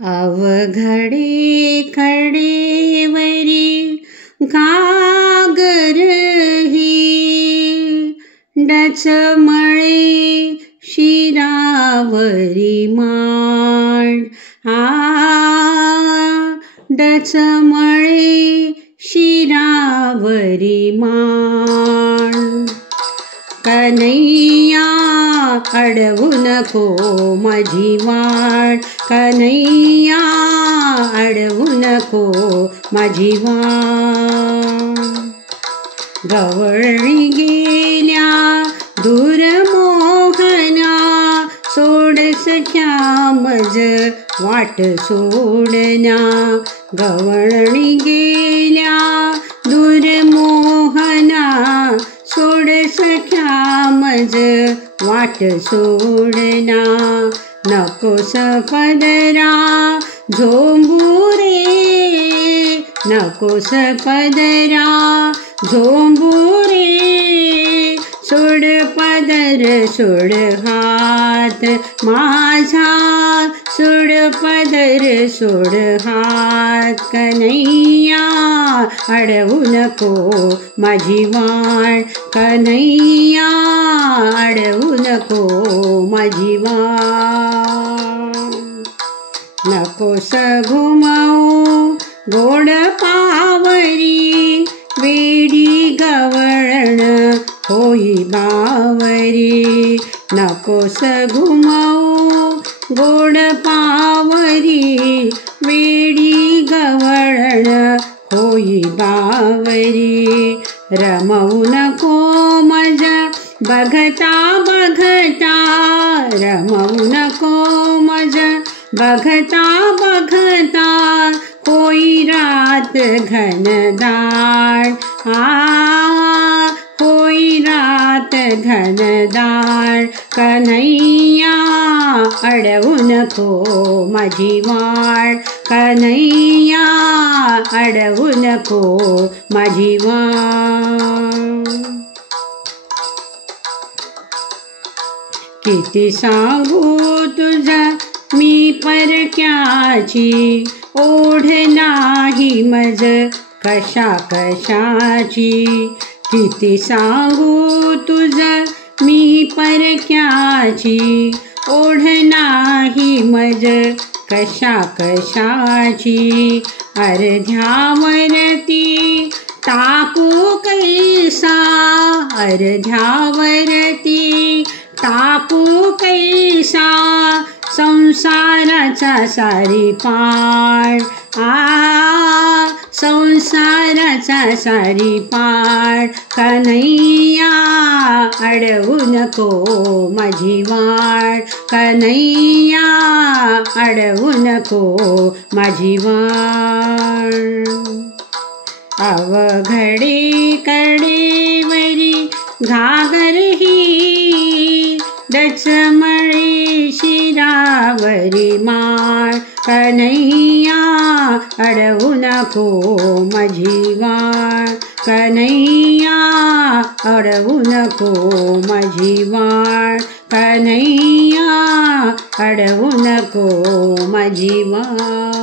अवघडे कडेवरी घागर ही, डचमळे शिरावरी मांड. डचमळे शिरावरी मांड. कन्हैया अडवू नको माझी वाट. कन्हैया अडवू नको माझी वाट. गवळणी गेल्या दूर मोहना, सोड सख्या मज वाट सोडना. गवळणी गेल्या दूर मोहना, सोड सख्या मज वाट सोडना. नकोस पदरा झोंबू रे, नकोस पदरा झोंबू रे. सोड पदर सोड हात माझा, सोड पदर सोड हात. कन्हैया अडवू नको माझी वाट. कन्हैया अडवू नको माझी वाट. नकोस घुमवू गोड पावरी, वेडी गवळण होई बावरी. नकोस घुमवू गोड पावरी, वेडी गवळण होई बावरी. रमवू नको मज बघता बघता, रमवू नको मज बघता बघता. होई रात घनदाट, होई रात घनदाट. कन्हैया अडवू नको माझी वाट. कन्हैया अडवू नको माझी वाट. किती सांगू तुझा मी परक्याची, ओढ नाही मज कशा कशाची. किती सांगू तुझं मी परक्याची, ओढ नाही मज कशा कशाची. अर्ध्यावरती टाकू कैसा, अर्ध्यावरती टाकू कैसा. संसाराचा सारी पाड, संसाराचा सारी पाड. कन्हैया अडवू नको माझी वाट. कन्हैया अडवू नको माझी वाट. अवघडे कडेवरी घागर ही, डचमळे शिरावरी मांड. कन्हैया अडवू नको माझी वाट. कन्हैया अडवू नको माझी वाट. कन्हैया अडवू नको माझी वाट.